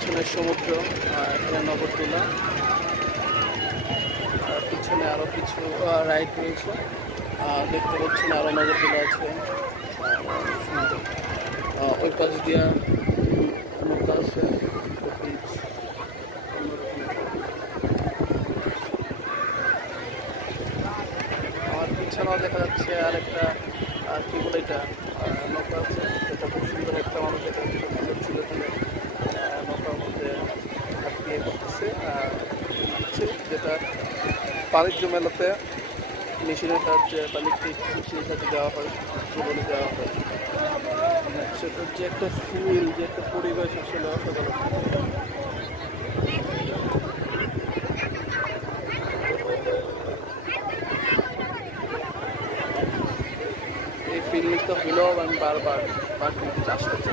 পেছনে সমুদ্র এখানে আর পিছনে আরও কিছু রাইড রয়েছে। দেখতে পাচ্ছেন আরও নগরদোলা আছে। ওই পাশ দিয়া আছে। আমার পিছনেও দেখা যাচ্ছে আর একটা আর কি বলে এটা? নৌকা আছে। এটা খুব সুন্দর করতেছে যেটা বাণিজ্য মেলাতে মেশিনের সাহায্যে বা ইলেকট্রিক মেশিনের সাহায্যে দেওয়া হয় জীবনে দেওয়া হয়। সেটার যে একটা ফুল, যে একটা পরিবেশ আসলে অসাধারণ। এই ফিল্মটা হলেও আমি বারবার বার করতে চাষ করছি